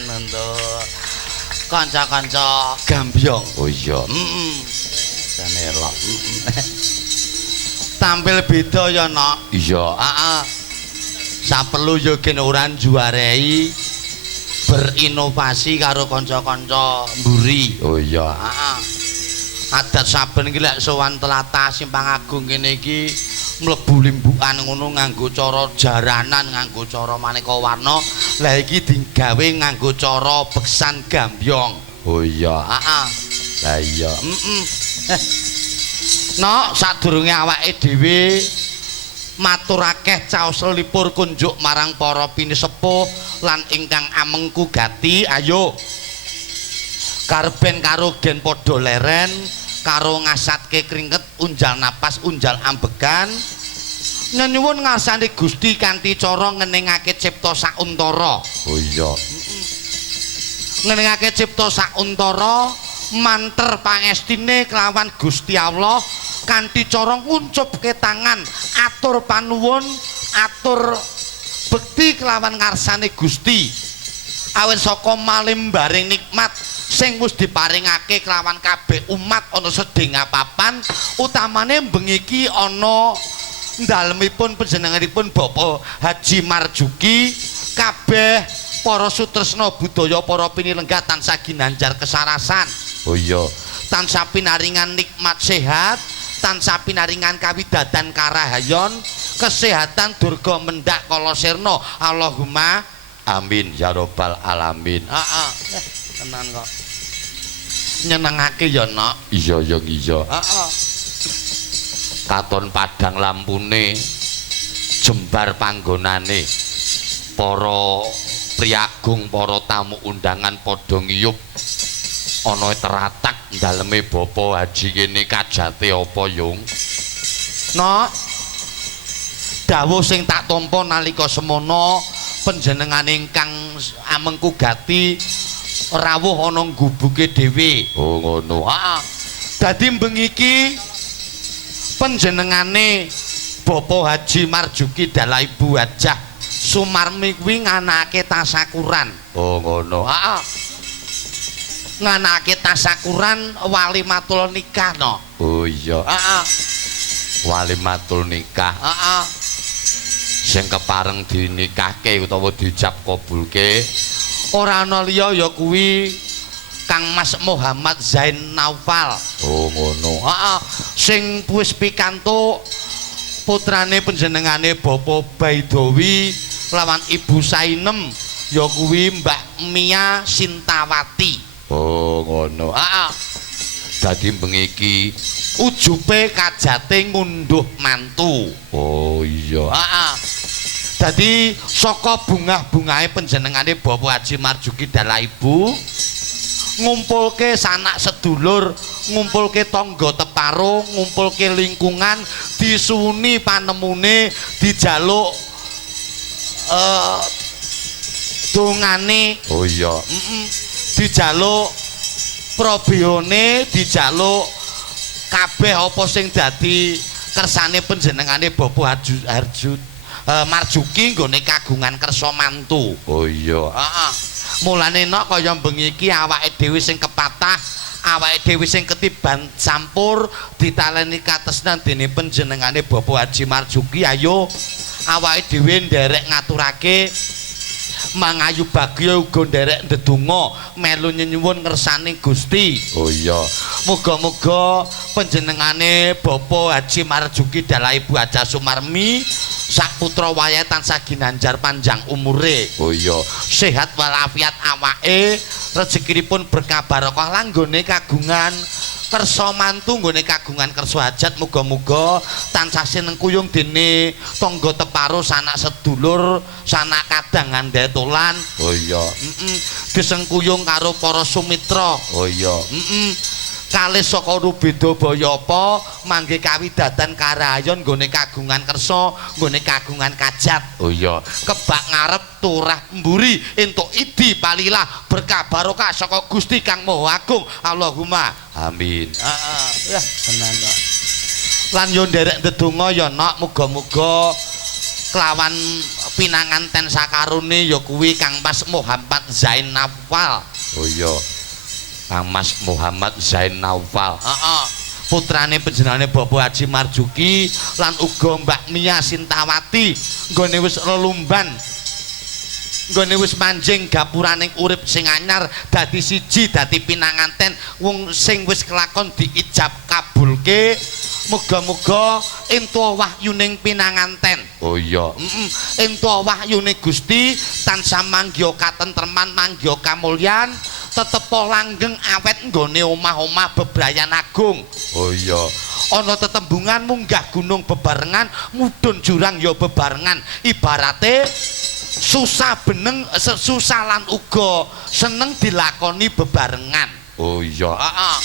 pisan untuk kanca-kanca Gambyong. Oh iya. Jane elok. Tampil beda ya, Nok. Iya. Heeh. Saperlu yo gen ora juarei berinovasi karo kanca-kanca mburi. Oh iya. Heeh. Adat saben iki lek sowan tlatah Simpang Agung kene iki mlebu limbukan ngono nganggo cara jaranan, nganggo cara maneka warna. Lah iki digawe nganggo cara beksan Gambyong. Oh iya. Heeh. Lah iya. Nok sadurunge awake dhewe matur akeh caos lelipur kunjuk marang para pinisepuh lan ingkang amengku gati. Ayo karben karo gen padha leren karo ngasatke kringet unjal napas unjal ambegan nyuwun ngarsane Gusti kanthi cara ngeningake cipta sauntara. Oh iya. Ngeningake cipta sauntara manter pangestine kelawan Gusti Allah kanthi cara nguncupke tangan atur panuwun atur bekti kelawan ngarsane Gusti awit saka malimbaring nikmat sing wis diparingake kelawan kabeh umat ana sedhing papan utamane bengi ana dalemipun panjenenganipun Bapak Haji Marjuki kabeh para sutresna budaya para pinilenggah tansah ginanjar kesarasan. Oh iya. Tansah pinaringan nikmat sehat, tansah pinaringan kawidadan karahayon, kesehatan durga mendak kala sirna. Allahumma Amin ya rabbal alamin. Heeh. Tenan kok. Nyenengake ya, Nok. Iya ya iya. Heeh. Katon padang lampune jembar panggonane para priagung para tamu undangan padha ngiyup ana teratak daleme Bapak Haji kene kajate apa Yung? Nok. Dawuh sing tak tampa nalika semono panjenengan ingkang amengku gati rawuh ana nggubuke dhewe. Oh ngono. Heeh. Dadi bengi iki panjenengane Bapak Haji Marjuki dalah Ibu Hajah Sumarmi kuwi nganakake tasakuran. Oh ngono. Heeh. Nganakake tasakuran walimatul nikah, no. Oh iya. Heeh. Walimatul nikah. Heeh. Sing kepareng dinikahke utawa dijab kabulke Ora ana liya ya kuwi Kang Mas Muhammad Zain Naufal. Oh ngono. Heeh. Sing wis pikantuk putrane panjenengane Bapak Baidowi lawan Ibu Sainem ya kuwi Mbak Mia Sintawati. Oh ngono. Heeh. Dadi bengi iki Ujube kajate ngunduh mantu. oh iya. Heeh. Dadi saka bungah-bungahe panjenengane Bapak Haji Marjuki dalah Ibu ngumpulke sanak sedulur, ngumpulke tangga teparo, ngumpulke lingkungan, disuwuni panemune, dijaluk dongane. Oh iya. Dijaluk probione, dijaluk kabeh apa sing dadi kersane panjenengane Bapak Marjuki nggone kagungan kersa mantu. Oh iya. Heeh. Mulane nok kaya bengi iki awake dhewe sing kepatah, awake dhewe sing ketiban campur ditaleni katresnan dene panjenengane Bapak Haji Marjuki. Ayo awake dhewe nderek ngaturake mangayu bagya uga nderek ndedonga melu nyuwun ngersani Gusti. Oh iya. Muga-muga panjenengane Bapak Haji Marjuki dalah Ibu Hajah Sumarmi sak putra wayahe tansah ginanjar panjang umure. Oh iya. Sehat walafiat awake, rezekinipun berkah barokah lan nggone kagungan kersa mantu, nggone kagungan kersa hajat. Muga-muga tansah sinengkuyung dene tangga teparo sanak sedulur, sanak kadang ngandhe tolan. Oh iya. Disengkuyung karo para sumitra. Oh iya. Kalih saka rubeda baya apa mangke kawidadan karahayon nggone kagungan kersa, nggone kagungan kajat. Oh iya. Kebak ngarep turah mburi entuk idi palilah berkah barokah saka Gusti Kang Maha Agung. Allahumma Amin. heeh. Ya tenan kok. Lan yo nderek ndedonga ya Nok, muga-muga kelawan pinanganten sakarone ya kuwi Kang Mas Muhammad Zain Naufal. Oh iya. Kang Mas Muhammad Zain Naufal. Heeh. Putrane panjenengane Bapak Haji Marjuki lan uga Mbak Mia Sintawati nggone wis lelumban. Nggone wis manjing gapuraning urip sing anyar dadi siji dadi pinanganten wong sing wis kelakon diijab kabulke. Muga-muga entuk wahyuning pinanganten. Oh iya. Entuk wahyune Gusti tansah manggya katentreman manggya kamulyan tetepo langgeng awet nggone omah-omah bebrayan agung. Oh iya. Ana tetembungan munggah gunung bebarengan mudhun jurang ya bebarengan ibarate susah beneng susah lan uga seneng dilakoni bebarengan. Oh iya. Heeh.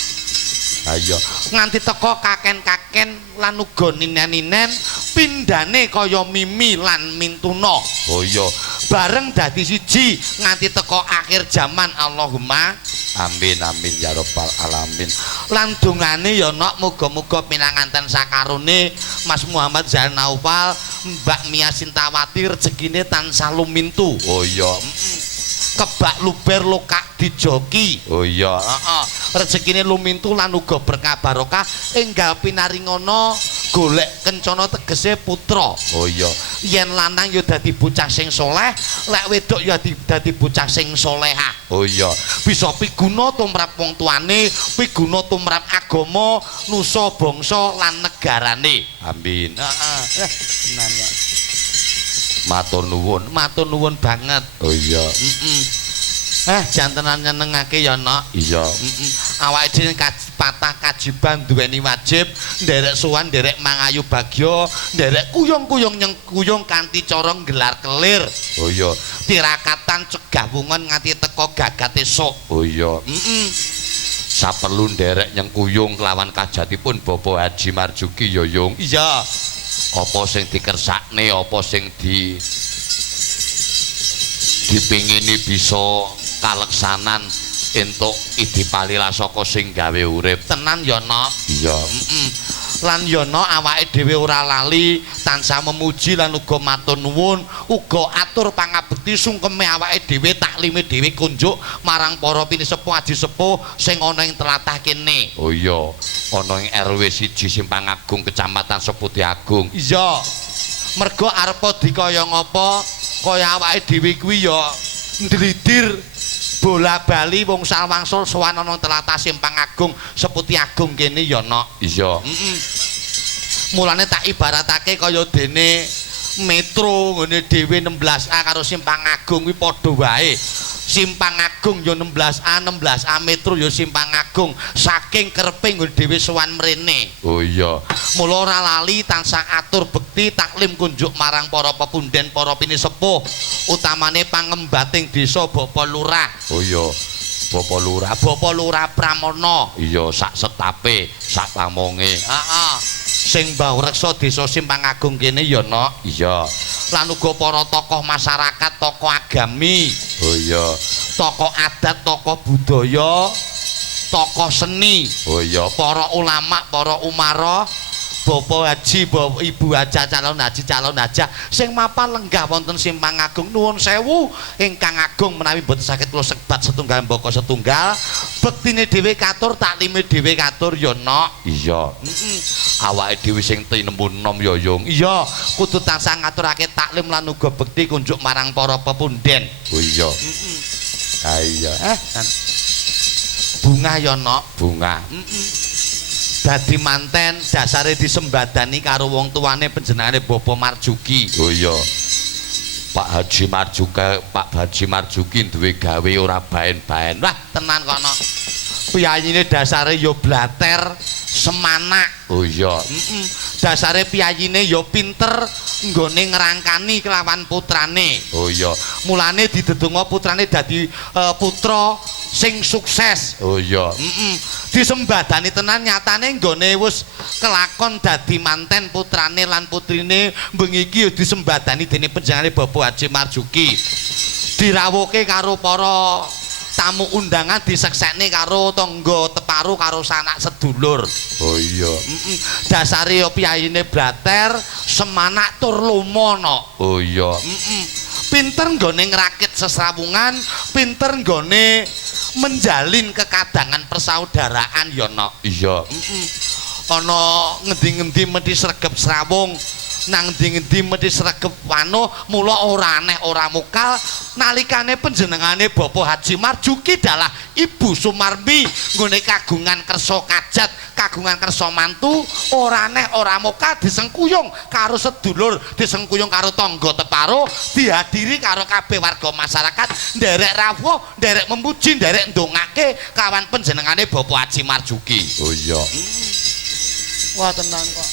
Ayo Nganti teko kaken-kaken lan uga ninen-ninen pindhane kaya Mimi lan Mintuna. Oh iya. Bareng dadi siji nganti teko akhir zaman Allahumma amin amin ya rabbal alamin. lan dongane ya nok muga-muga pinanganten sakarone Mas Muhammad Zain Naufal Mbak Mia Sintawati rezekine tansah lumintu. Oh iya. Kebak luber lokak dijoki. Oh iya. Heeh. Rezekine lumintu lan uga berkah barokah enggal pinaringana golek kencana tegese putra. Oh iya. Yen lanang ya dadi bocah sing soleh, lek wedok ya dadi bocah sing solehah. Oh iya. Bisa piguna tumrap wong tuane, piguna tumrap agama, nusa bangsa lan negarane. Amin. Heeh. Tenan ya. Matur nuwun banget. Oh iya. Jantenan nyenengake ya nok. Iya. Awake dhewe patah kajiban duweni wajib nderek sowan nderek mangayu bagya nderek kuyung-kuyung nyengkuyung kanthi cara gelar kelir. Oh iya. Tirakatan cegah wungon nganti teko gagat esuk. Oh iya. Saperlu nderek nyengkuyung kelawan kajatipun Bapak Haji Marjuki ya Yung. Iya. Apa sing dikersakne apa sing dipingini bisa kaleksanan entuk idipalila saka sing gawe urip. Tenan ya nok. Iya. Lan ya nok awake dhewe ora lali tansah memuji lan uga matur nuwun uga atur pangabekti sungkeme awake dhewe taklime dhewe kunjuk marang para pinisepuh aji sepuh sing ana ing tlatah kene. Oh iya. Ana ing RW 1 Simpang Agung Kecamatan Seputi Agung. Iya. Mergo arep dikaya ngapa kaya awake dhewe kuwi ya ndlidir bola-bali wong salwangsul sowan ana tlatah Simpang Agung Seputi Agung kene ya nok. Iya. Mulane tak ibaratake kaya dene metro ngene dhewe 16A karo Simpang Agung kuwi padha wae. Simpang Agung ya 16A, 16A metro ya Simpang Agung. Saking kereping nggon dhewe sowan mrene. Oh iya. Mula ora lali tansah atur bekti taklim kunjuk marang para pepunden, para pinisepuh, utamane pangembating desa Bapak Lurah. Oh iya. Bapak Lurah. Bapak Lurah Pramono. Iya, sak setape, sak pamonge. Heeh. Sing mbah reksa desa Simpang Agung kene ya nok. Iya. Lan uga para tokoh masyarakat, tokoh agami. Oh iya. Tokoh adat, tokoh budaya, tokoh seni. Oh iya. Para ulama, para umara, Bapak Haji, Bapak Ibu Hajah, calon haji, calon hajah sing mapan lenggah wonten Simpang Agung nuwun sewu ingkang agung menawi boten saged kula sebat setunggal mbaka setunggal bektine dhewe katur taklime dhewe katur ya nok. Iya. Awake dhewe sing tinembun nom ya Yung. Iya, kudu tansah ngaturake taklim lan uga bekti kunjuk marang para pepunden. Oh iya. Ah iya. Bunga ya nok. Bunga. Dadi manten dasare disembadani karo wong tuane panjenengane Bapak Marjuki. Oh iya. Pak Haji Marjuki duwe gawe ora baen-baen. Wah, tenan kono. Piyayine dasare ya blater, semanak. Oh iya. Dasare piyayine ya pinter nggone ngrangkani kelawan putrane. Oh iya. Mulane didedonga putrane dadi putra sing sukses. Oh iya. Disembadani tenan nyatane nggone wis kelakon dadi manten putrane lan putrine bengi iki ya disembadani dening panjenengane Bapak Haji Marjuki. Dirawuhke karo para tamu undangan diseksekne karo tangga teparu karo sanak sedulur. Oh iya. Dasare ya piyayine blater, semanak tur lumana. Oh iya. Pinter nggone ngrakit sesrawungan, pinter nggone menjalin kekadangan persaudaraan ya nok. Iya. Ana ngendi-ngendi mesti sregep srawung, nang ngendi-ngendi mesti sregep wano, mula ora aneh ora mukal nalikane panjenengane Bapak Haji Marjuki dalah Ibu Sumarmi nggone kagungan kersa kajat, kagungan kersa mantu, ora aneh ora mukal disengkuyung karo sedulur, disengkuyung karo tangga teparo, dihadiri karo kabeh warga masyarakat, nderek rawuh, nderek memuji, nderek ndongake kawan panjenengane Bapak Haji Marjuki. Oh iya. Wah tenan kok.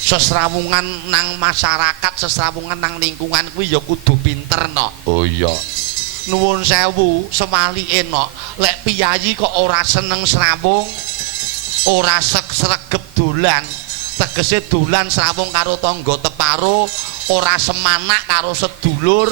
Sesrawungan nang masyarakat, sesrawungan nang lingkungan kuwi ya kudu pinter no. Oh iya. Nuwun sewu, semalike no. Lek piyayi kok ora seneng srawung, ora sregep dolan, tegese dolan srawung karo tangga teparo, ora semanak karo sedulur,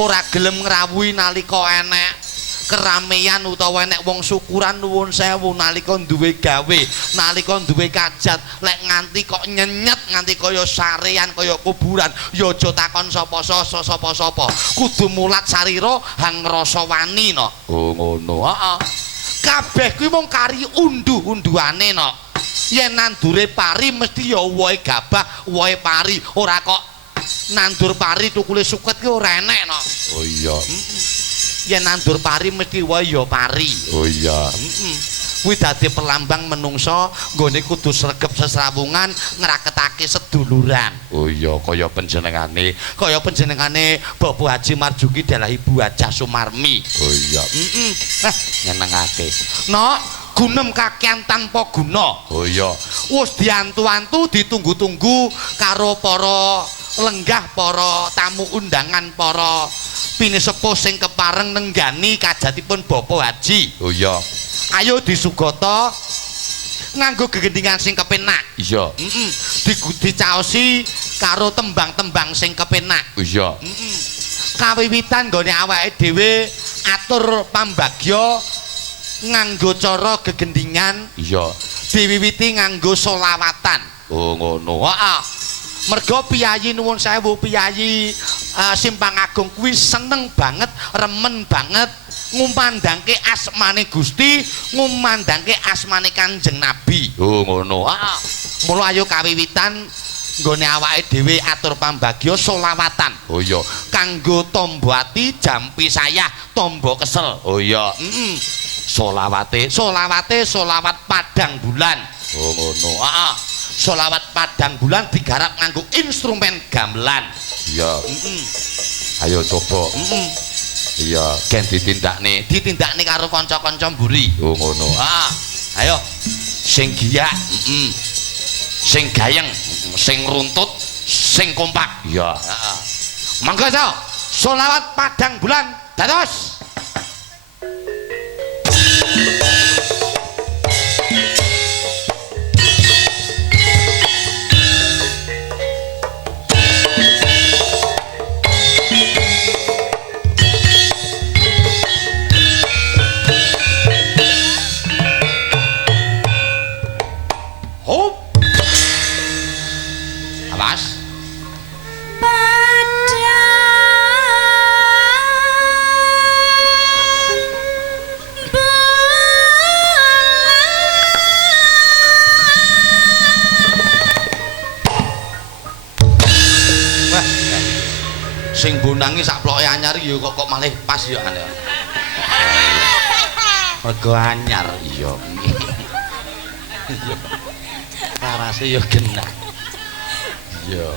ora gelem ngrawuhi nalika enek keramaian utawa enek wong syukuran, nuwun sewu nalika duwe gawe, nalika duwe kajat, lek nganti kok nyenyet nganti kaya sarean kaya kuburan, ya aja takon sapa-sapa, kudu mulat sarira hang ngrasa wani no. Oh ngono. Heeh. Kabeh kuwi mung kari unduh-unduhane no. Yen nandure pari mesti ya wohe gabah, wohe pari, ora kok nandur pari tukule suket ki ora enek no. Oh iya. Yen nandur pari mesti wae ya pari. Oh iya. Kuwi dadi perlambang menungsa nggone kudu sregep sesrawungan ngraketake seduluran. Oh iya, kaya panjenengane Bapak Haji Marjuki dalah Ibu Hajah Sumarmi. Oh iya. Nyenengake. Nok, gunem kakean tanpa guna. Oh iya. Wis diantu-antu ditunggu-tunggu karo para lenggah, para tamu undangan, para pinisepuh sing kepareng nenggani kajatipun Bapak Haji. Oh iya. Ayo disugata nganggo gegendingan sing kepenak. Iya. Dicaosi karo tembang-tembang sing kepenak. Iya. Kawiwitan nggone awake dhewe atur pambagya nganggo cara gegendingan. Iya. Diwiwiti nganggo solawatan. Oh ngono. Heeh. Mergo piyayi nuwun sewu, piyayi Simpang Agung kuwi seneng banget, remen banget ngumandangke asmane Gusti, ngumandangke asmane Kanjeng Nabi. Oh ngono. Heeh. Mula ayo kawiwitan nggone awake dhewe atur pambagya solawatan. Oh iya. Kanggo tombo ati, jampi sayah, tombo kesel. Oh iya. Solawate Solawat padang bulan. Oh ngono. Heeh. Solawat padang bulan digarap nganggo instrumen gamelan. Iya. Ayo coba. Iya, gen ditindakne karo kanca-kanca mburi. Oh ngono. Ayo sing giyak, sing gayeng, sing runtut, sing kompak. Iya. Mangga so, solawat padang bulan dados. Awas. Sing bonangi sak ploke anyar ya kok malih pas ya ane. Mergo anyar iya. Parase ya genah. Iya.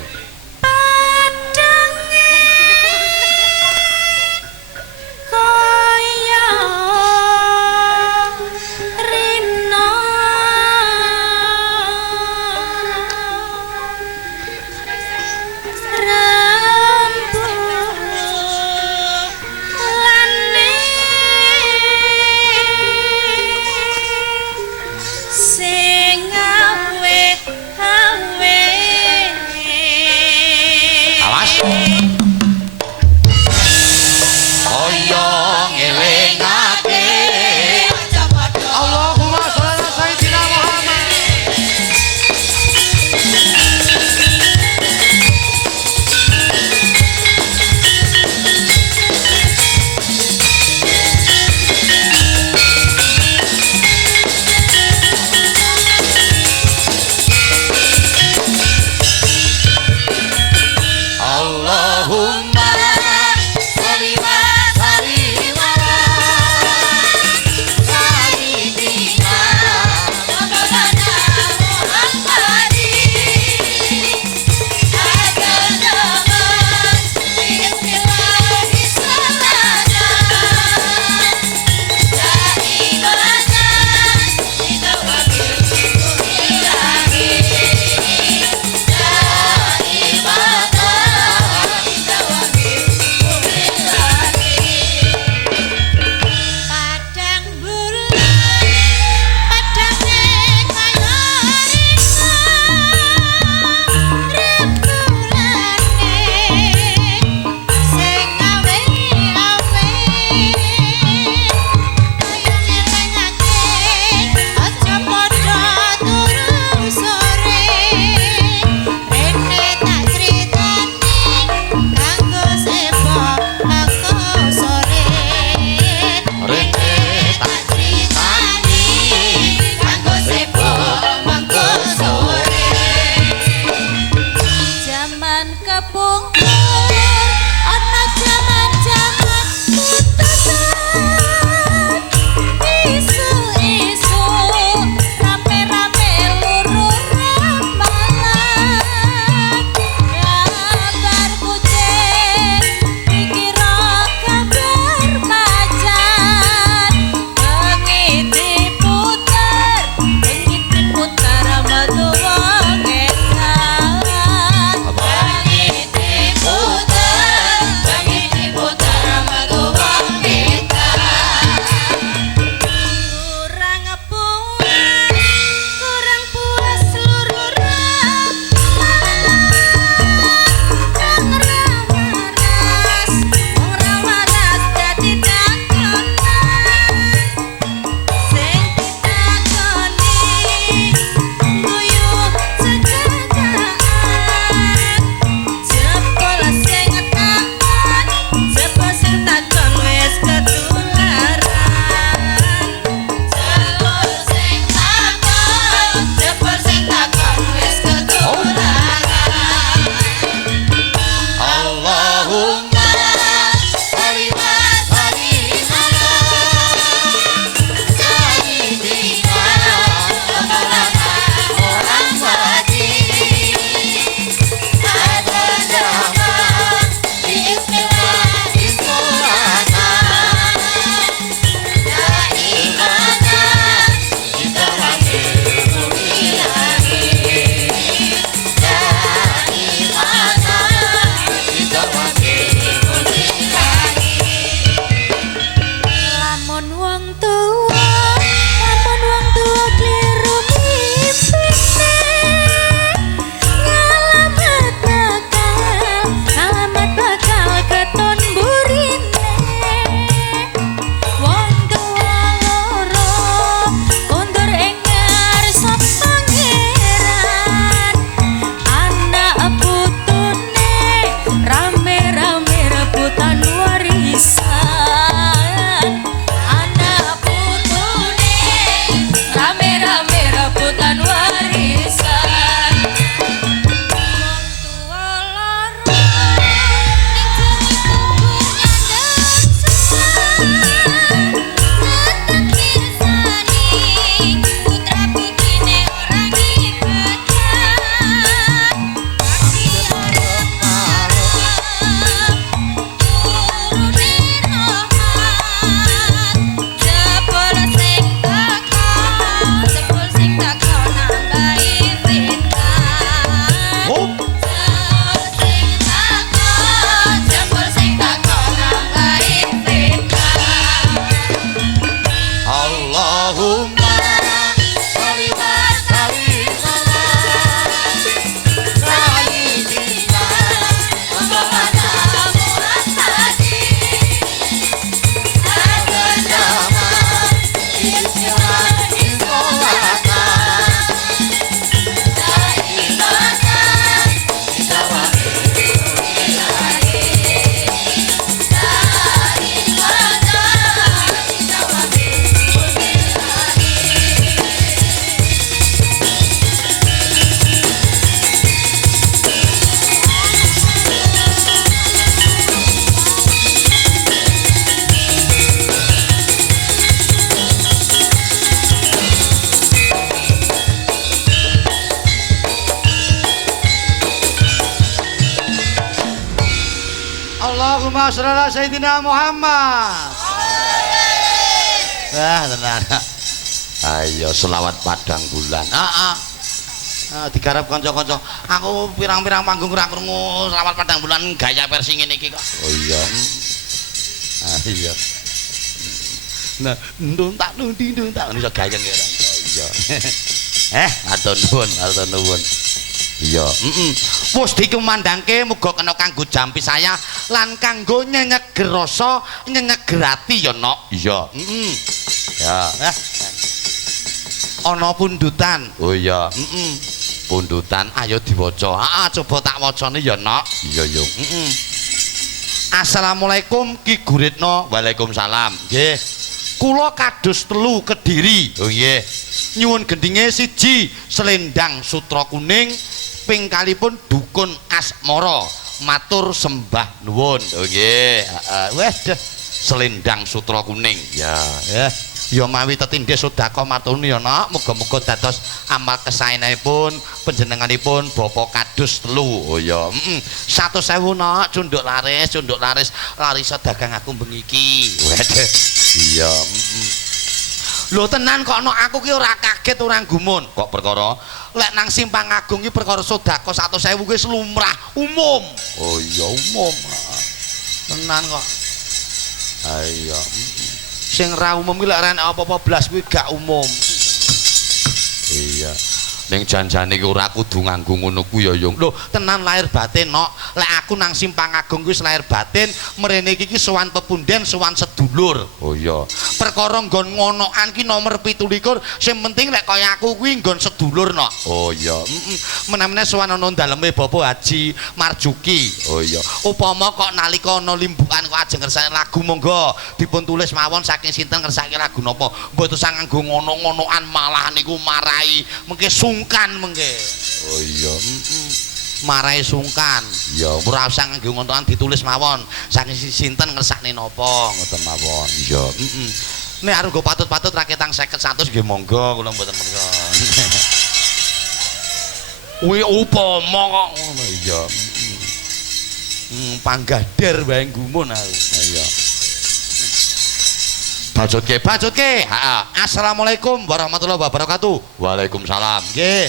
Allahumma sholli ala sayyidina Muhammad. Wah, tenan. Ayo selawat padang bulan. Heeh. Digarap kanca-kanca. Aku pirang-pirang panggung ora krungu selawat padang bulan gaya versi ngene iki kok. Oh iya. Iya. Nah, ndontak nundi ndontak iso gayeng ya. Iya. Atur nuwun. Iya, Wis dikumandangke muga kena kanggo jampi saya lan kanggo nyenyeger rasa, nyenyeger ati ya, Nok. iya. Ya. Ana pundutan. Oh iya. Pundutan ayo diwaca. Coba tak wacane ya, Nok. Iya, yo. Assalamualaikum Ki Guritno. Waalaikumsalam. Nggih. Kula kados telu Kediri. Oh nggih. Nyuwun gendinge siji Selendang Sutra Kuning, ping kalipun Dukun Asmara. Matur sembah nuwun. Oh nggih. Wes Selendang Sutra Kuning. Ya. Ya mawi tetindhe sedekah matur ya, Nok. Muga-muga dados amal kesaenipun panjenenganipun Bapak kados telu. Oh ya. 100.000 Nok, cunduk laris larisa dagang aku bengi iki. Waduh. Iya. Lho tenan kok Nok, aku ki ora kaget ora gumun. Kok perkara? Lek nang Simpang Agung ki perkara sedekah 100.000 wis lumrah umum. Oh iya umum. Tenan kok. Ayo. Sing ra umum ki lek ana apa-apa blas kuwi gak umum. Iya. Ning janjane ki ora kudu nganggo ngono ku ya, Yung. Lho, tenan lahir batin, Nok. Lek aku nang Simpang Agung kuwi lahir batin, mrene iki sowan pepunden, sowan sedulur. Oh iya. Perkara nggon ngonokan ki nomor 17, sing penting lek kaya aku kuwi nggon sedulur, Nok. Oh iya. Menamene sowan ana daleme Bapak Haji Marjuki. Oh iya. Upama kok nalika ana limbukan kok ajeng ngersani lagu, monggo dipun tulis mawon saking sinten ngersake lagu napa. Mboten usah nganggo ngono-ngonokan malah niku marai mengke sungkan mengke. Oh iya. Marai sungkan. Ya, ora usah nganggo ngonokan ditulis mawon saking sinten ngersakne napa ngoten mawon. Iya. Nek arep go patut-patut raketang 50 100 nggih monggo kula mboten mrika. Kuwi upama kok ngono. Iya. Panggader wae gumun aku. Iya. Bacutke. Assalamualaikum warahmatullahi wabarakatuh. Waalaikumsalam. Nggih.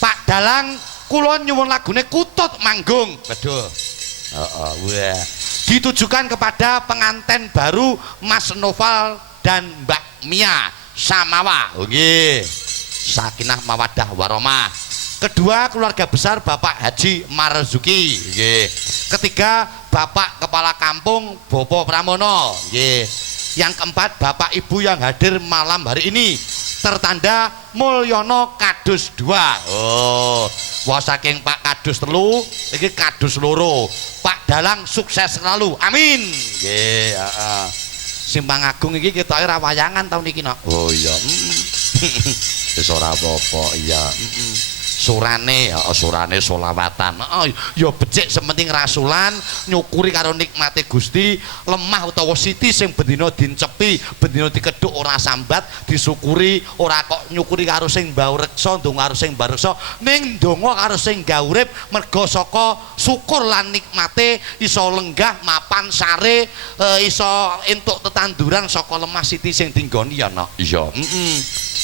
Pak Dalang, kula nyuwun lagune Kutut Manggung. Waduh. Wah. Ditujukan kepada pengantin baru Mas Noval dan Mbak Mia Samawa. Oh nggih. Sakinah mawaddah warahmah. Kedua, keluarga besar Bapak Haji Marzuki. Nggih. Ketiga, Bapak Kepala Kampung Bopo Pramono. Nggih. Yang keempat, Bapak Ibu yang hadir malam hari ini. Tertanda Mulyono Kadus 2. Oh, wah saking Pak Kadus telu, iki Kadus loro. Pak Dalang sukses selalu. Amin. Nggih, heeh. Simpang Agung iki ketoke ra wayangan taun iki, Nok. Oh iya. Wis ora apa-apa, iya. Surane solawatan. Ya becik sementing rasulan nyukuri karo nikmate Gusti, lemah utawa siti sing bendina dincepi, bendina dikedhuk ora sambat, disyukuri ora kok nyukuri karo sing mbau reksa, ndonga karo sing mbau reksa, ning ndonga karo sing gawe urip merga saka syukur lan nikmate iso lenggah mapan sare, iso entuk tetanduran saka lemah siti sing tinggoni ya, Nok. Iya.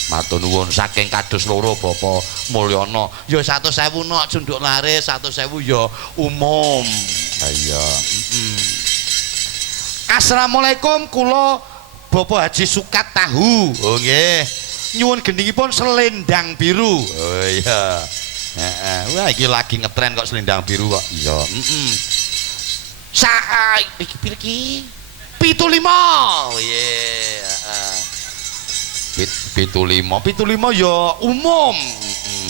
Matur nuwun saking Kadus loro Bapak Mulyono. Ya 100.000 Nok cunduk laris, 100.000 ya umum. Iya. Assalamualaikum, kula Bapak Haji Sukat Tahu. Oh nggih. Nyuwun gendhingipun selendang biru. Oh iya. Wah iki lagi ngetren kok selendang biru kok. Iya. Iki pira iki? 75. Oh yeah. 75 ya umum.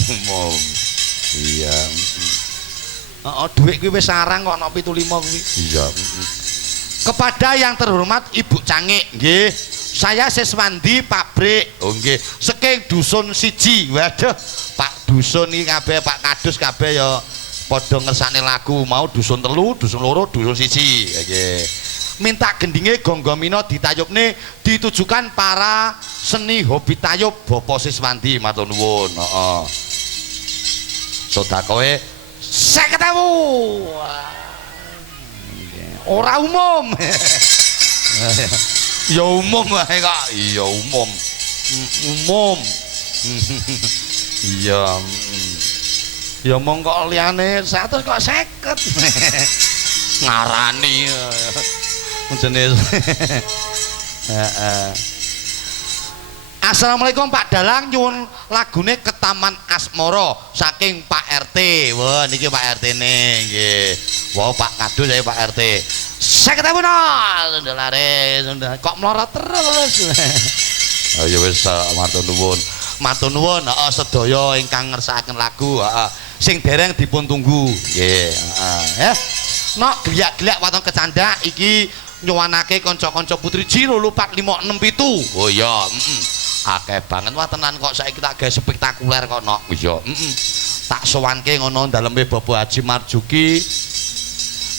umum. Iya. Dhuwit kuwi wis sarang kok ana 75 kuwi. Iya. Kepada yang terhormat Ibu Cangik, nggih. Saya Siswandi pabrik. Oh nggih. Saking dusun siji. Waduh, Pak dusun iki kabeh, Pak Kadus kabeh ya padha ngersakne lagu mau dusun telu, dusun loro, dusun siji. Nggih. Minta gendinge Gonggomina ditayubne ditujukan para seni hobi tayub Bapak Siswandi matur nuwun. Heeh. Sedekahe 50.000. ora umum. Ya umum wae kok. Iya umum. Umum. Iya. Ya mong kok liyane 100 kok 50. Ngarani. Jenis. Assalamualaikum Pak Dalang, nyuwun lagune Ketaman Asmara saking Pak RT. Wah niki Pak RT ne nggih. Wah Pak Kado saya Pak RT. 50.000 dolare kok mlorot terus. Ayo wis matur nuwun. Matur nuwun, heeh sedaya ingkang ngersakaken lagu, heeh. Sing dereng dipun tunggu. Nggih, heeh. Ya. Nok gliak-gliak waton kecandak iki nyuwanake kanca-kanca Putri Jiro 456 Oh iya, akeh banget wah tenan kok saiki tak gawe spektakuler kok nok. Iya, tak sowanke ngono daleme Bapak Haji Marjuki.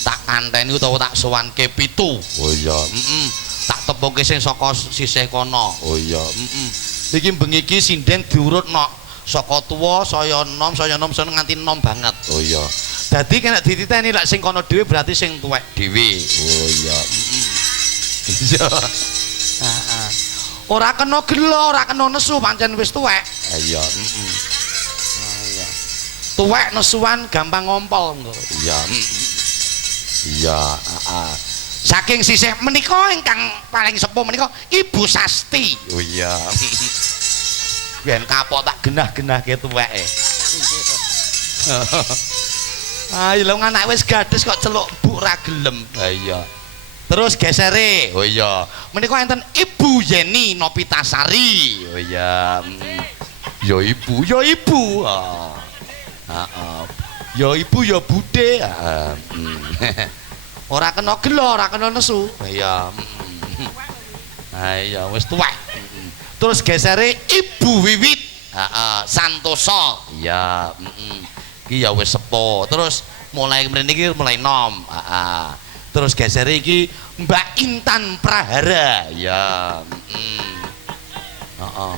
Tak kanteni utawa tak sowanke 7. Oh iya, tak tepoke sing saka sisih kono. Oh iya, Iki bengi iki sinden diurut nok saka tuwa saya enom nganti enom banget. Oh iya. Dadi kena dititeni lek sing kono dhewe berarti sing tuwek dhewe. Oh iya. Iya. Heeh. Ora kena gelo, ora kena nesu pancen wis tuwek. Iya, Iya. Tuwek nesuan gampang ngompol engko. Iya. Iya, Saking sisih menika ingkang paling sepuh menika Ibu Sasti. Oh iya. Ben kapok tak genah-genahke tuweke. Ayo lho anak wis gadis kok celuk Bu ra gelem. Ah iya. Terus gesere. Oh iya. Menika enten Ibu Yeni Nopitasari. Oh iya. Ya ibu, ya ibu. Heeh. Ya ibu ya bude. Heeh. Ora kena gelo, ora kena nesu. Iya. Iya wis tuwek. Terus gesere Ibu Wiwit. Heeh. Santoso. Iya, Iki ya wis sepuh. Terus mulai mrene iki mulai nom. Heeh. Terus geser iki Mbak Intan Prahara. Ya, Heeh.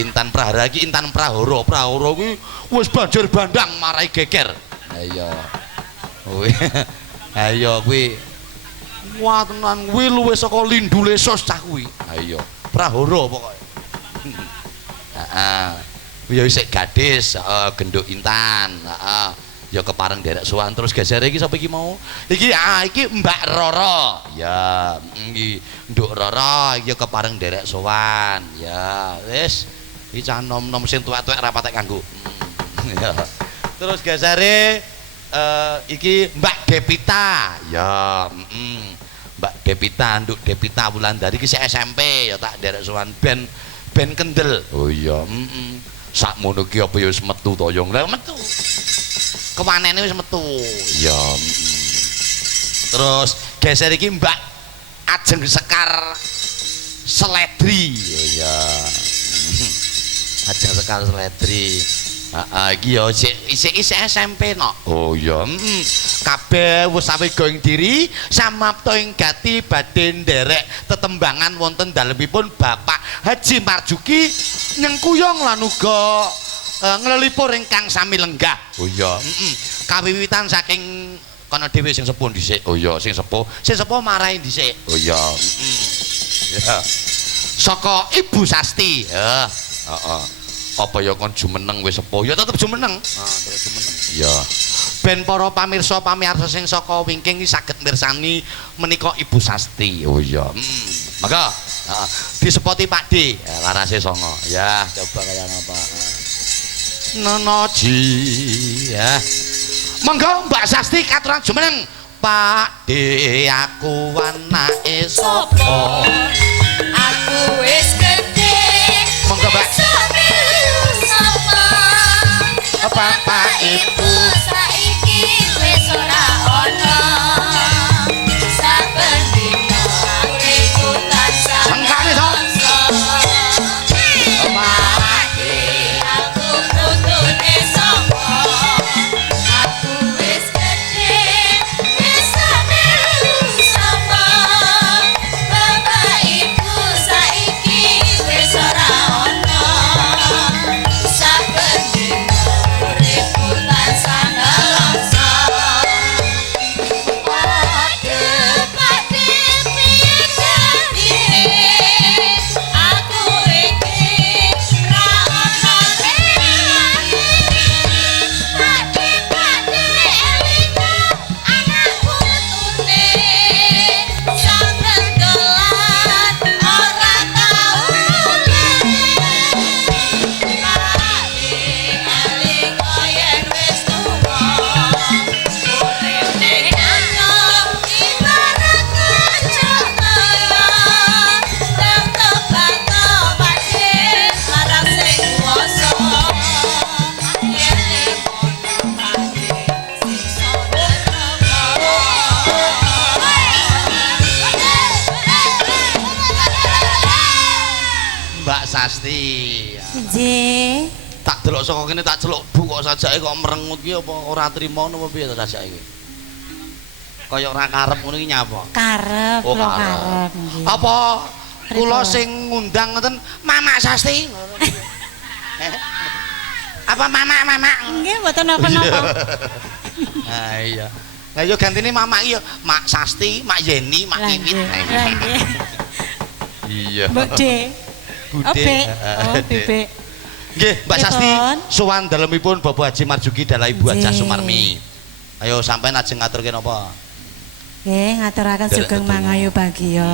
Intan Prahara iki Intan Prahara. Prahara kuwi wis banjir bandang marai geger. iya. Kuwi. Ayo kuwi. Wah tenan kuwi luwih saka Lindu Lesos cah kuwi. Ayo. Prahara pokoke. Heeh. Ya isih gadis, genduk Intan. Heeh. Ya kepareng derek sowan terus geser iki sapa iki mau? Iki iki Mbak Roro. Ya, iki Nduk Roro iki kepareng derek sowan. Ya, wis. Iki cah nom-nom sing tuwek-tuwek ra patek kanggo. Ya. Terus gesere iki Mbak Depita. Ya, Mbak Depita, Nduk Depita Wulandari iki sik SMP ya tak derek sowan ben kendel. Oh iya. Sakmono ki apa ya wis metu to ya. Lah metu. Kewanene wis metu. Ya. Terus geser iki Mbak Ajeng Sekar Seledri. Oh iya. Ajeng Sekar Seledri. Heeh iki ya isih SMP no. Oh iya. Kabeh wis sawega ing diri samapta ing gati badhe nderek tetembangan wonten dalemipun Bapak Haji Marjuki nyengkuyung lan uga nglelipur ingkang sami lenggah. Oh iya. Kawiwitan saking kono dhewe sing sepuh dhisik. Oh iya, sing sepuh. Sing sepuh marahi dhisik. Oh iya. Ya. Saka Ibu Sasti. Ya. Heeh. Apa ya kon jumeneng wis sepuh? Ya tetep jumeneng. Terus jumeneng. Ya. Ben para pamirsa pamirsa sing saka wingking iki saged mirsani menika Ibu Sasti. Oh iya. Maka disepoti Pak D. Larase songo. Ya, coba kaya ngapa. Nonoji ya. Monggo Mbak Sasti katuran jumeneng. Pak D aku anake sapa? Aku wis gedhe. Monggo Mbak. Bapak Ibu saiki wis ora ana. Saben dina uripku tansah Sengkane to. Aku putune sapa? Aku wis gedhe, wis samelu sapa? Bapak Ibu saiki wis ora ana. Saben dina Sasti. Nggih. Tak delok saka kene tak celuk Bu kok sajake kok merengut ki apa ora trimo napa piye to sajake iki? Kaya ora karep ngono iki nyapa? Karep, Oh, kula karep. karep nggih. Apa kula Pripun? sing ngundang ngoten Mamak Sasti? Apa Mamak? Nggih mboten napa-napa. Ah iya. Lah yo gantine Mamak iki yo Mak Sasti, Mak Yeni, Mak Lah Iwit. nggih. Lah nggih. Iya. Mbok D. Bude. Bebek. Oh, bebek. Nggih, Mbak Sasti, Pripun? sowan dalemipun Bapak Haji Marjuki dalah Ibu Haja Nggih. Sumarmi. Ayo sampean ajeng ngaturke napa? Nggih, ngaturaken Derek sugeng dedonga. mangayu bagya.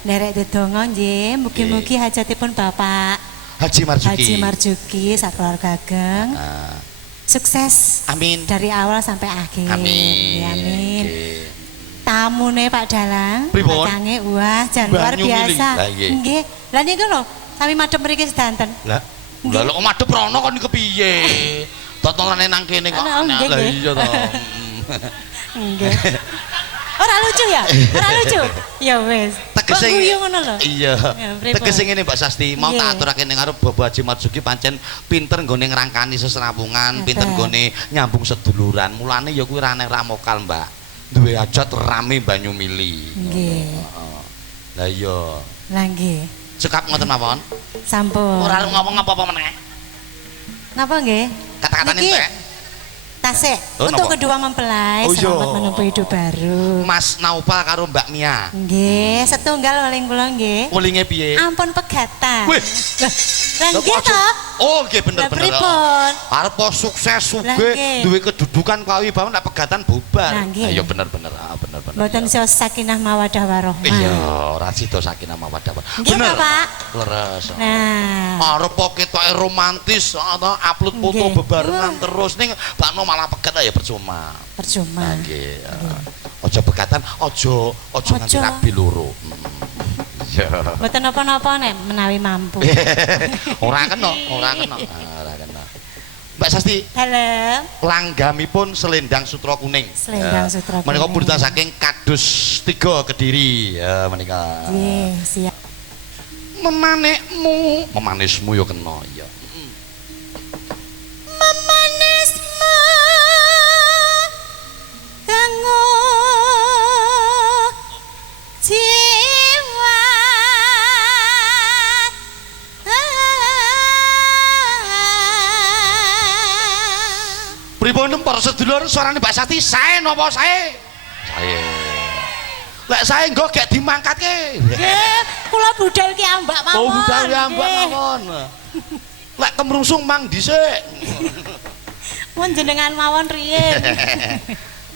Nderek dedonga nggih, mugi-mugi hajatipun Bapak Haji Marjuki. Haji Marjuki sakeluarga ageng Ah, sukses Amin. dari awal sampai akhir. amin. Ya, amin. Nggih. Tamune Pak Dalang, Pripun? Kange wah jan luar Banyu biasa. milih. Lah, nggih. Nggih. Lah niku lho, sami madhep mriki sedanten. Lah, Lah lho madhep rono kon kepiye? Totolane nang kene kok. Oh, nggih, Lah nggih. iya to. Nggih. Ora lucu ya? Ora lucu. Ya wis. Tegese Kok guyu ngono lho. Iya. Ya, pripun? Tegese ngene Mbak Sasti, mau Nggih. tak aturake ning ngarep Bapak Haji Marjuki pancen pinter nggone ngrangkani seserampungan, Ngoten. pinter nggone nyambung seduluran. Mulane ya kuwi ra nek ra mokal, Mbak. Duwe hajat rame banyu mili. Nggih. Heeh. Lah iya. Lah nggih. Cekap ngoten mawon. Sampun. Ora ngomong apa-apa meneh. Napa nggih? Kata-katane Niki entek. tasik Oh, untuk napa? kedua mempelai Oh, iya. selamat menempuh hidup baru. Mas Naupal karo Mbak Mia. Nggih, setunggal weling kula nggih. Ulinge piye? Ampun pegatan. Wih. Lah Lah, nggih kok aja- to? Oh, nggih Lah bener-bener. pripun? Arep po sukses Lah, sugih, nggih. duwe kedudukan kawibawan nek pegatan bubar. Lah nggih. Ayo bener-bener. Ah bener-bener. Mboten iya. sio sakinah mawadah warahmah. Iya, ora sida sakinah mawaddah. Nggih, Bapak. Leres. Nah, Arep po ketoke romantis atau upload foto Nggih. bebarengan terus ning bakno malah pegat ya percuma. percuma. Nah, nggih. Aja pegatan, aja nganti Aja. rabi loro. Iya. Mboten napa-napa nek menawi mampu. Ora kena, ora kena. Ah, ora kena. Mbak Sasti, Dalem langgamipun selendang sutra kuning. selendang sutra. Menika kuning. puritan saking Kadus 3 Kediri. Ya menika. Nggih, siap. Memanismu ya kena ya. Memanismu kanggo jiwa. Pripun para sedulur suarane Mbak Sati sae napa sae? Saya. Lek sae nggo gek dimangkatke. Nggih, kula budal ki ambak mawon. Oh budal ya Mbak Nggih. mawon. Lek kemrungsung mang dhisik. Mun jenengan mawon riyin.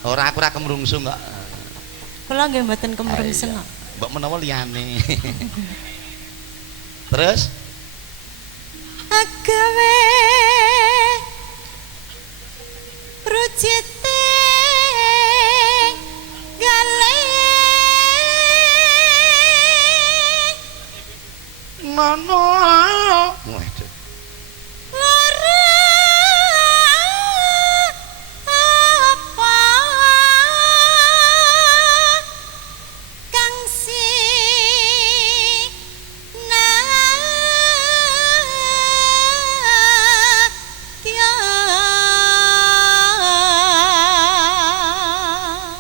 Ora aku ora kemrungsung kok. Kula nggih mboten kemrungseng kok. Mbak menawa liyane. Terus Agawe rujite galeng ngono. lara apa kang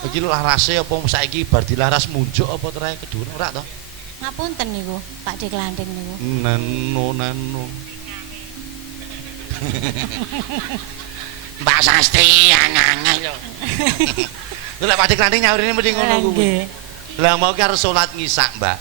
Iki larase apa saiki bar dilaras munjuk apa terae kedune ora to? ngapunten niku Pak Dik Landing niku Nano. Mbak Sasti anganga lho. Lha Pak Dik Landing nyaurine mesti ngono kuwi. nggih Lah mau ki arep salat ngisak, Mbak.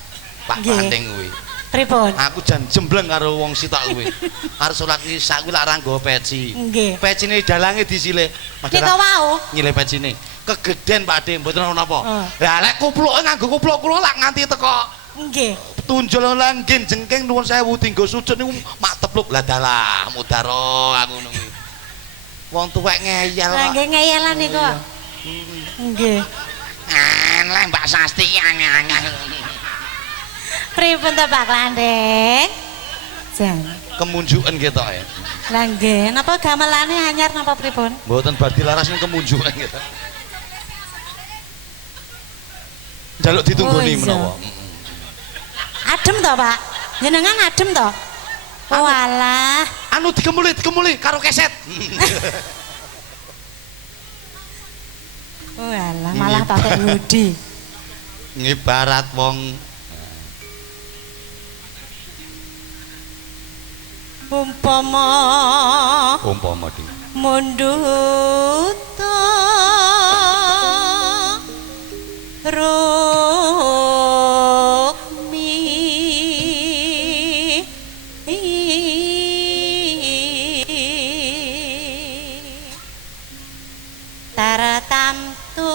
Pak Nggih. Landing kuwi. pripun Aku jan jembleng karo wong sitok kuwi. Arep salat ngisak kuwi lak ora nggo peci. nggih Pecine dalange disilih. Mas nika wau nyilih pecine. Kegeden Pak Dik, mboten ana apa. Oh. Lah lek kupluke nganggo kupluk kula lak nganti teko nggih tunjul langgen jengking nuwun sewu tinggo sujud niku mak tepluk lah dalah mudaro aku ngono kuwi. Wong tuwek ngeyel lah kok. nggih ngeyelan niku kok. Nggih Lek Mbak Sasti angel. pripun to Pak Landing jan Kemunjukan ketoke. lah nggih napa gamelane anyar napa pripun Mboten badhe laras ning kemunjukan ketok. Jaluk Oh, ditunggoni iya. menawa. adem to Pak jenengan adem to Walah. Anu dikemuli karo keset. Walah, malah pakai hoodie. Ngibarat wong umpama ding. munduta rukmi taratamtu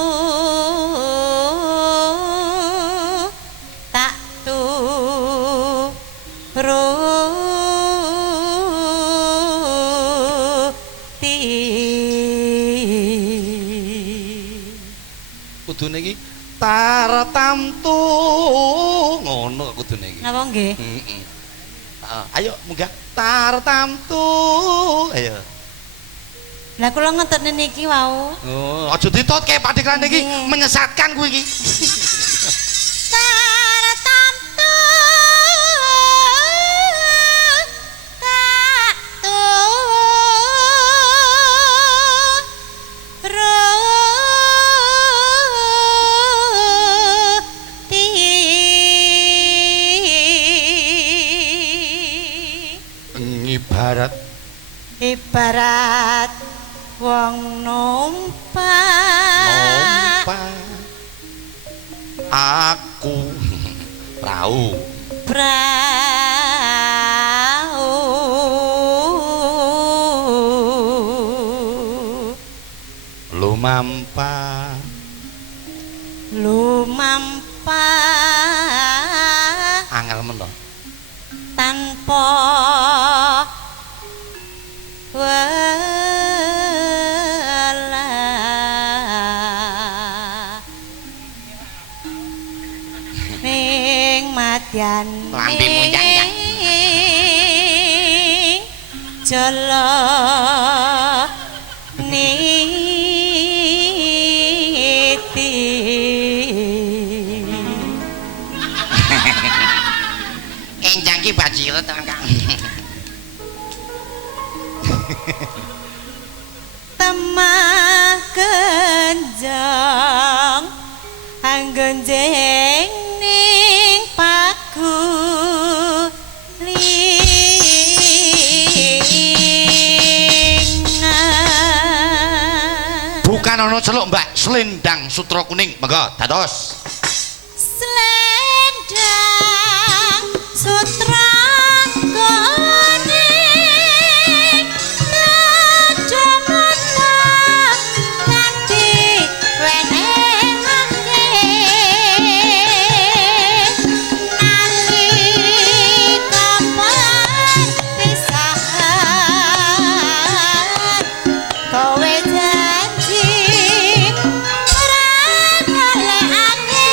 tak tu Kudune iki tartamtu ngono kudune iki. napa nggih? Heeh. Ayo munggah tartamtu. Ayo. Lah kula ngetutne niki wau. Oh, aja ditutke Pak Dikran iki Nggih. menyesatkan kuwi iki. Taratamtu tak tu ibarat wong numpak Aku prau lumampa angel men to tanpa welah ning madyan Lampimu njang-njang. jala niti Enjang ki bajiret Kang. temah kenjang anggonjeng ning paku Bukan ana celuk Mbak, selendang sutra kuning. Monggo dados. selendang sutra kuning nadamata kanthi wenehake nalika perpisahan kowe janji ora nolehake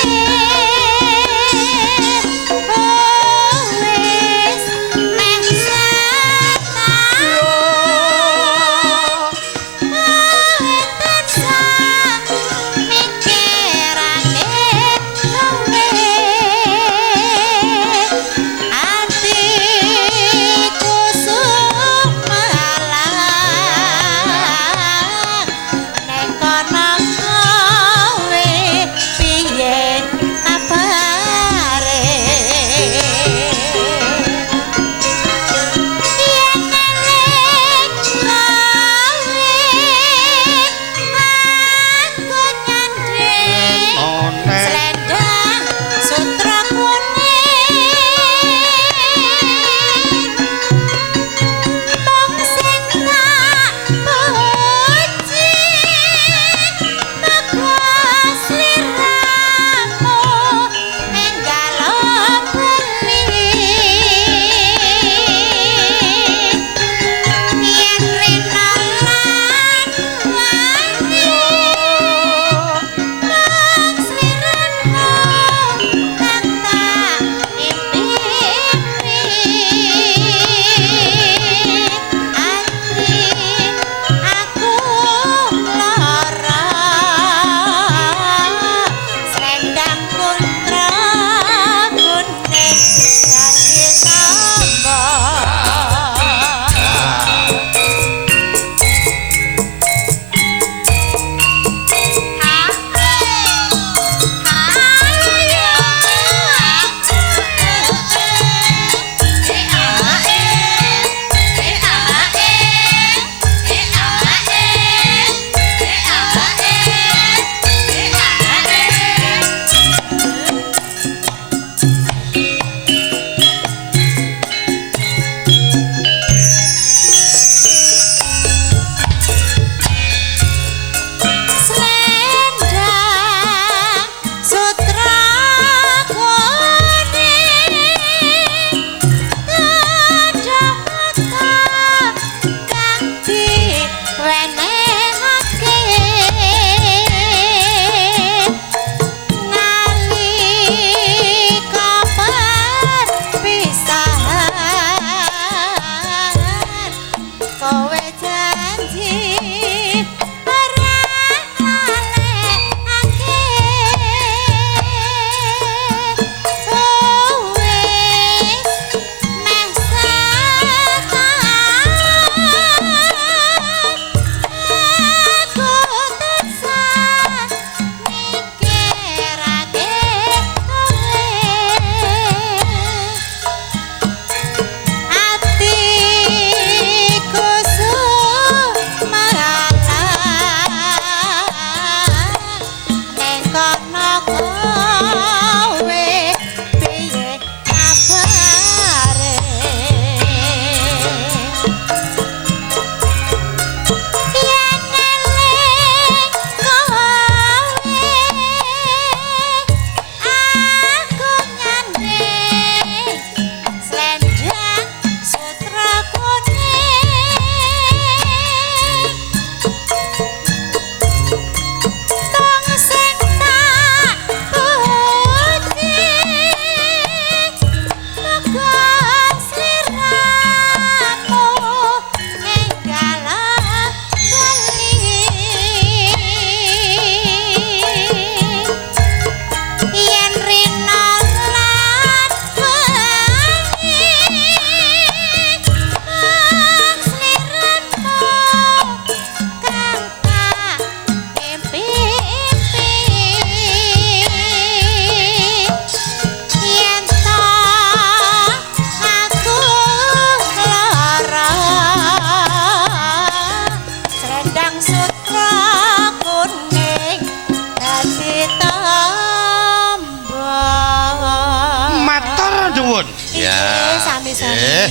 sami.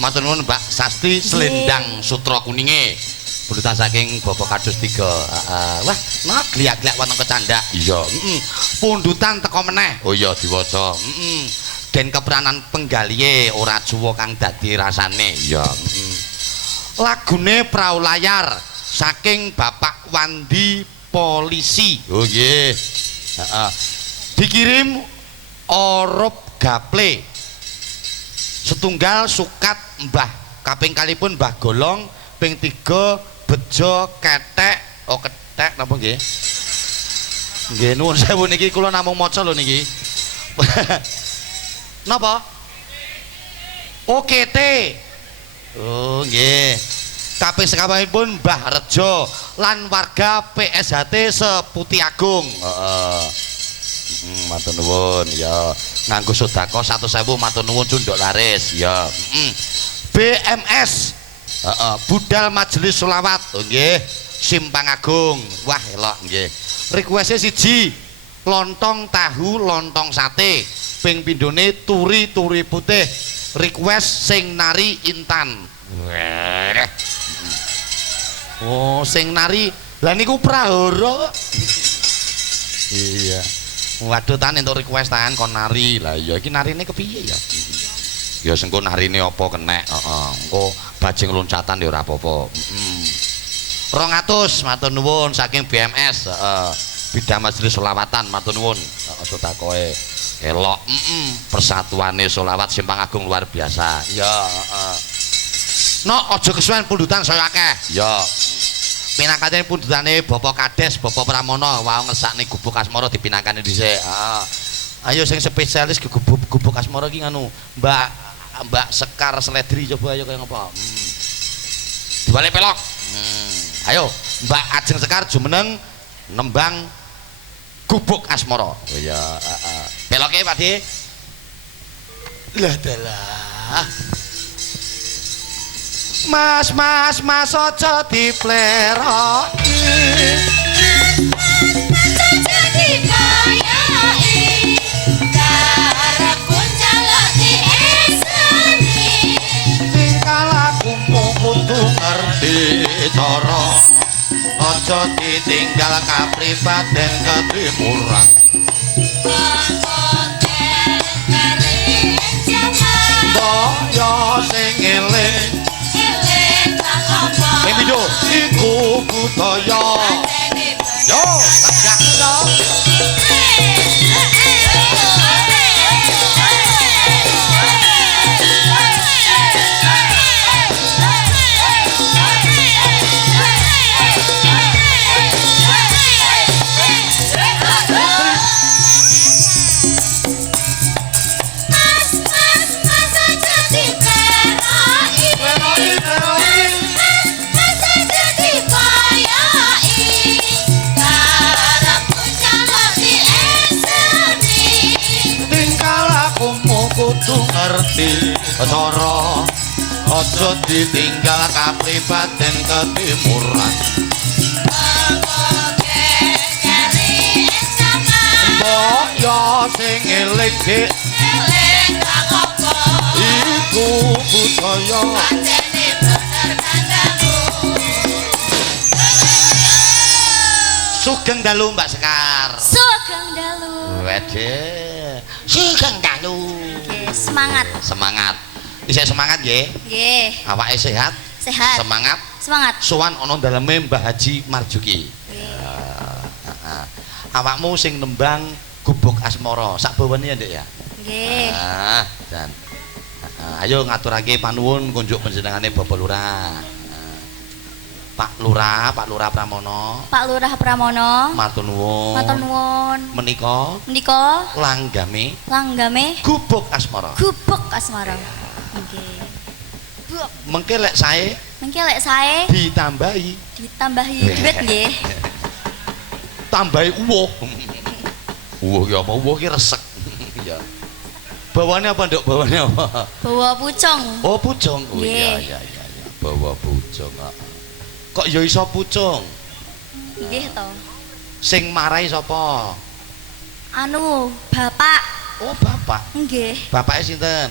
Matur nuwun Mbak Sasti Selendang Sutra Kuninge. Bulutan saking Bapak Kadus 3. Heeh. Wah, nah gliak-gliak wonten kecandak. Iya, heeh. Pundutan teko meneh. Oh iya diwaca. Heeh. Den keperanan penggalihe ora juwa kang dadi rasane. Iya, heeh. Lagune Prau Layar saking Bapak Wandi Polisi. Oh nggih. Heeh. Dikirim Orop Gaple. Setunggal sukat Mbah kaping kalipun Mbah Golong, ping 3 Bejo Ketek. Oh Ketek napa nggih? Nggih nuwun sewu niki kula namung maca lho niki. Napa? Oh Kete. Oh nggih. Kaping sekawahipun Mbah Rejo lan warga PSHT Seputi Agung. Heeh. Matur nuwun ya. Nganggo sedekah 100.000 matur nuwun cunduk laris ya. BMS. Heeh, budal majelis selawat. Oh nggih, Simpang Agung. Wah, elok nggih. Request-e siji, lontong tahu, lontong sate. Ping pindhone turi-turi putih. Request sing nari Intan. Oh, sing nari. Lah niku prahara. Iya. Waduh tan entuk request tan kon nari. Lah iya iki narine kepiye ya? Ya sengko narine apa kenek, heeh. Engko bajing loncatan ya ora apa-apa. 200 matur nuwun saking BMS, heeh. Bidang majelis selawatan matur nuwun. Heeh sedakoe. Elok, persatuane selawat Simpang Agung luar biasa. Ya, heeh. Nok aja kesuwen pundutan saya akeh. Ya. Pinangkane pundutane Bapak Kades, Bapak Pramono wau ngesakne gubuk asmara dipinangkane dhisik. Heeh. Ayo sing spesialis ke gubuk asmara iki nganu, Mbak Sekar Seledri coba ayo kaya ngapa. Dibalik pelok. Ayo Mbak Ajeng Sekar jumeneng nembang gubuk asmara. Oh iya, heeh. Peloke Pak De. Lah dalah. Mas aja dipleroki. Aja dibayai. Karepku jaluk dieseni. Tingkah lakumu kudu ngerti cara. Aja ditinggal kapribaden ketimuran. Boyo sing eling Emido, iku budaya. Yo, tak yo. Ngerti cara aja ditinggal kapribaden ketimuran. Mbok yo sing eling dik eling apa iku budaya pancene bener kandamu. Sugeng dalu Mbak Sekar. Sugeng dalu. Wedhe. Sugeng dalu. Semangat. Semangat. Isih semangat nggih? Nggih. Awake sehat? Sehat. Semangat? Semangat. Sowan ana daleme Mbah Haji Marjuki. Heeh. Awakmu sing nembang gubuk asmara, sak bawane ya, Nduk ya? Nggih. Nah, dan ayo ngaturake panuwun kunjuk panjenengane Bapak Lurah. Pak Lurah Pramono. Pak Lurah Pramono. Matur nuwun. Matur nuwun. Menika langgame gubuk asmara. Gubuk asmara. Nggih. Mengke lek sae ditambahi duit nggih. Tambahi uwuh. Uwuh ki apa? Uwuh ki resek. Ya. Bawane apa, Nduk? Bawane apa? Bawa pucung. Oh, pucung. Oh iya. Bawa pucung. Kok ya iso pucung? Nggih to. Sing marahi sapa? Anu, bapak. Oh, bapak. Nggih. Bapake sinten?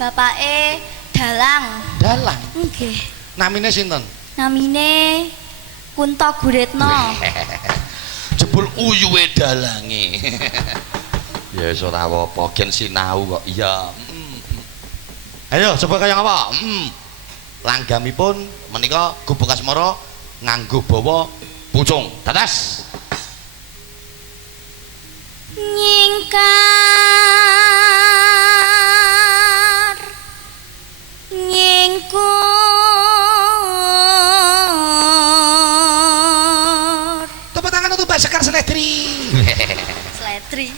Bapake Dalang. Dalang. Nggih. Namine sinten? Namine Kunto Guritno. Jebul uyuwe dalange. Ya wis ora apa-apa, gen sinau kok. Iya. Ayo coba kaya apa? Langgamipun menika Gubuk Asmara nganggo bawa pucung. Dadas. Nyingkar nyingkur. Tepuk tangan untuk Mbak Sekar Seledri. Seledri.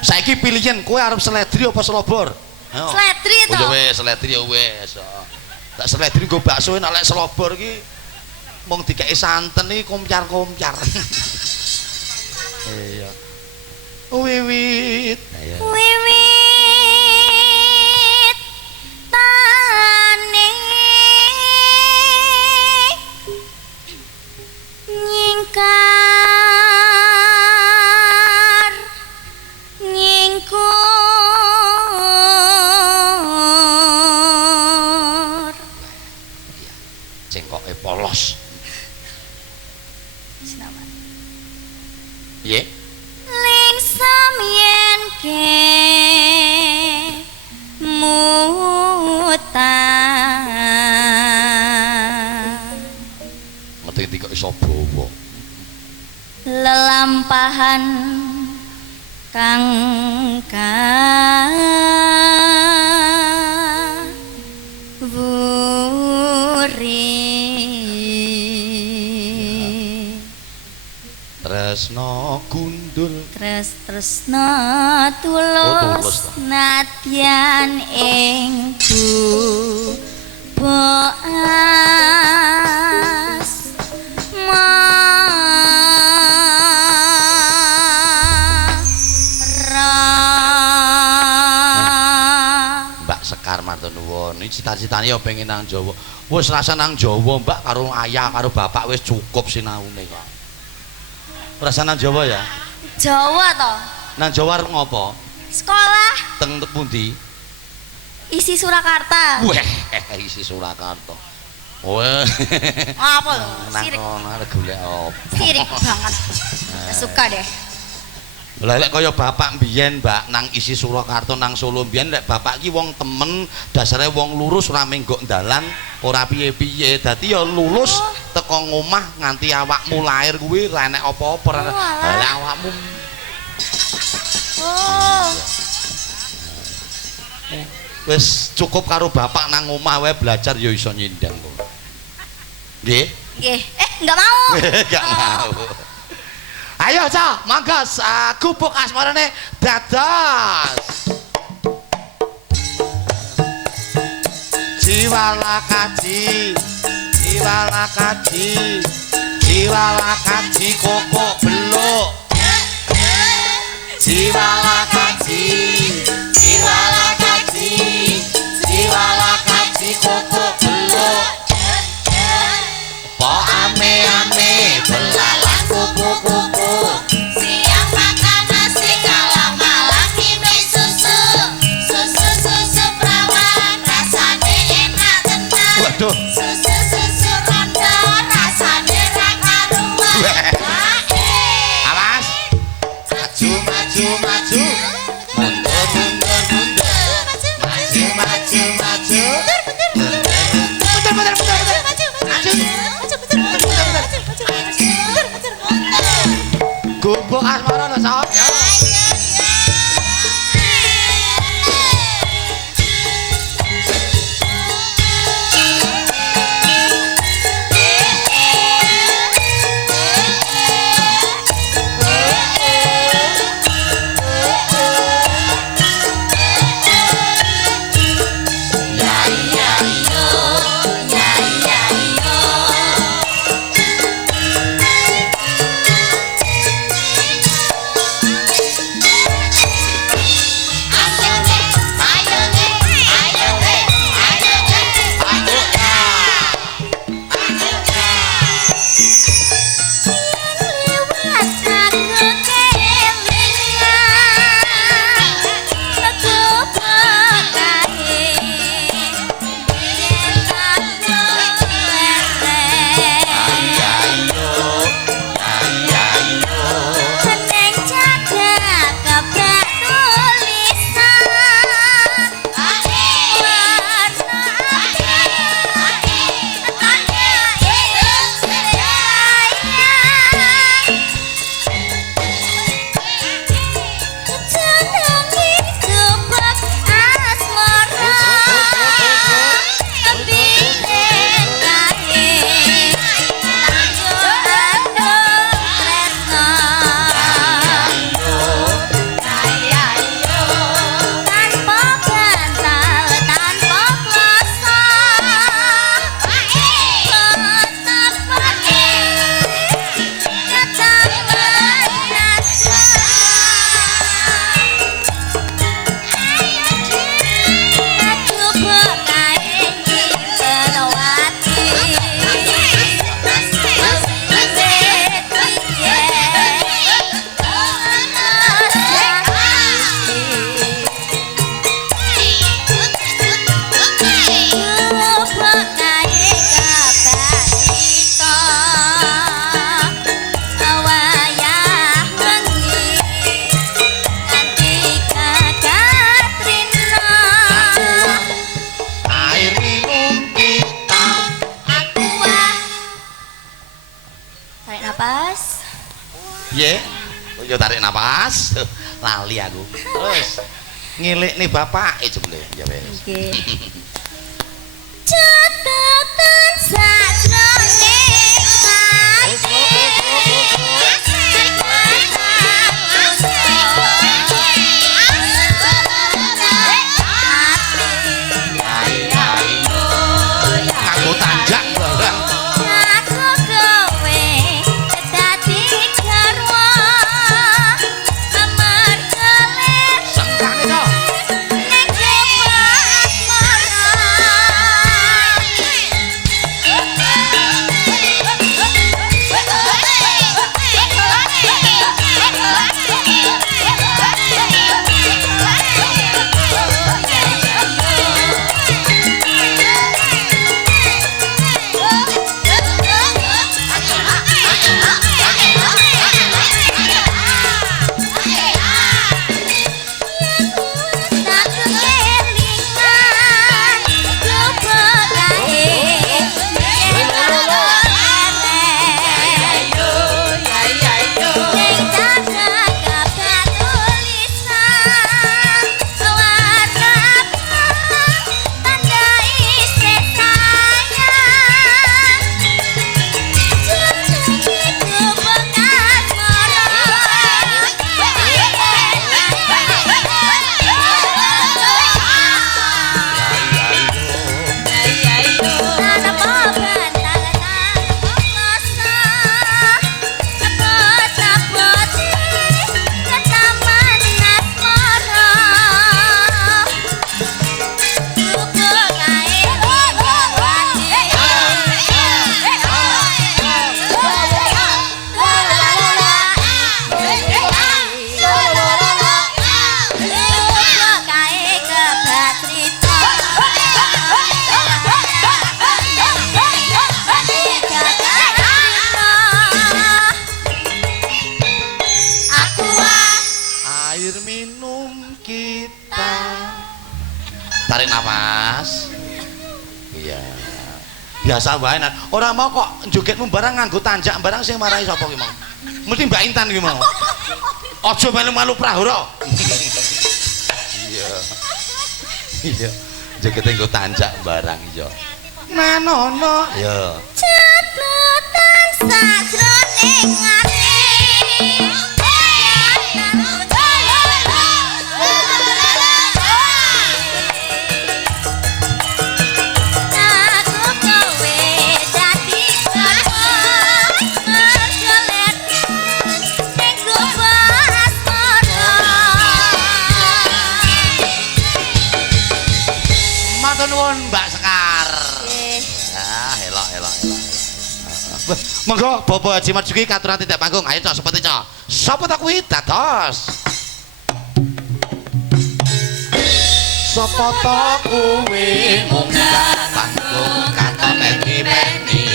Saiki pilihan kowe arep seledri apa selobor? Seledri to. Oh wis seledri ya wis. Tak seledri nggo bakso nek lek selobor iki mung dikeki santen iki komyar-komyar. Iya. Wiwit. Wiwit tane nyingkar nyingkur. Cengkoke polos. Ye? Ling samyen ke mutan Ngerti kok iso bawa. lelampahan kang wuri Tresno gundul. tresno tulus nadyan ing boas Mbak Sekar matur nuwun. Iki cita-citane ya pengen nang Jawa. Wis rasa nang Jawa, Mbak, karo ayah karo bapak wis cukup sinaune kok. Rasa nang Jawa ya? Jawa to. Nang Jawa arep ngopo? Sekolah Teng pundi? isi Surakarta. Weh, isi Surakarta. Weh. Apa lho? Nang Sirik. kono arep golek opo? Sirik banget. Gak suka deh. Lah lek kaya bapak mbiyen, Mbak, nang isi Surakarta nang Solo mbiyen lek bapak ki wong temen, dasare wong lurus ora menggok dalan, ora piye-piye. Dadi ya lulus teko ngomah nganti awakmu lahir kuwi ora enek apa-apa. Lah awakmu Oh. wis cukup karo bapak nang omah wae belajar ya iso nyindang kok. Nggih? Nggih. Enggak mau. Enggak mau. Ayo, Cak, mangga Gubuk Asmarane dados. Jiwalakaji, jiwalakaji, jiwalakaji kokok beluk. Jiwalakaji, jiwalakaji, jiwalakaji kokok beluk. Po ame-ame belalang kupu-kupu. Siang makan nasi kalau malam minum susu. Susu perawan rasane enak tenan. Waduh. Susu rondo rasane ra karuan. Awas. Maju, maju, maju. Mundur, mundur, mundur. Maju, maju, maju. Mundur, mundur, mundur. Maju. Gubuk Asmara lho, Sob. Yo. Tarik napas. Piye? Yo tarik napas. Lali aku. Terus ngilikne bapak jebule ya wis. Nggih. Catatan sajroning Aku tanjak barang. aku kowe dadi garwa amarga ler Sengkane to. ning jaba Air minum kita. Tarik nafas. Iya. Biasa wae nak. Ora mau kok jogetmu barang nganggo tanjak barang sing marahi sapa ki mau. Mesti Mbak Intan ki mau. Aja melu-melu prahara. Iya. Iya. Jogete nggo tanjak barang iya. Nanono. Iya. catatan sajroning ati aku kowe dadi garwa amarga ler ning jaba asmara. Matur nuwun Mbak Sekar. Nggih. Ah, elok. Monggo Bapak Haji Marjuki katuran tidak panggung. Ayo cok sepeti cok. Sapa ta kuwi dados? Sapa ta kuwi munggah panggung katone dipeni.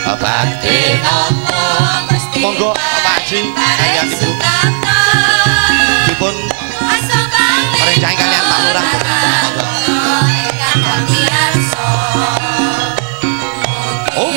Bakti napa mesti. Monggo Pak Haji kaliyan Ibu dipun rencang kalian Pak Lurah. Monggo. Oh.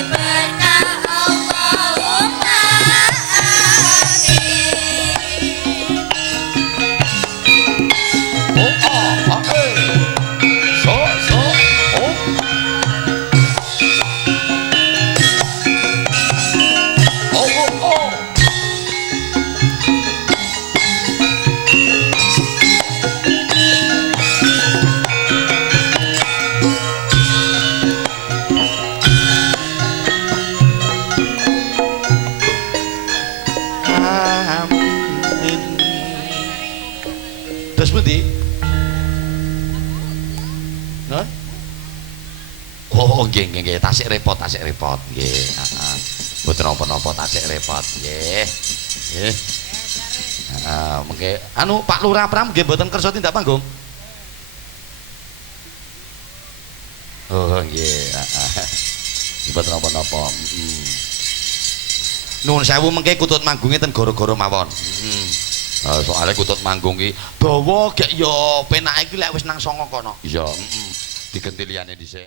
Terus pundi? Hah? Oh, nggih, tasik repot nggih. Heeh. Mboten napa-napa tasik repot nggih. Nggih. Heeh, mengke anu Pak Lurah Pram nggih mboten kersa tindak panggung. Oh, nggih, heeh. Mboten napa-napa. Nuwun sewu mengke kutut manggunge ten goro-goro mawon. Soalnya kutut manggung ki dawa gek ya penake ki lek wis nang songo kono. Iya, digenti liyane dhisik.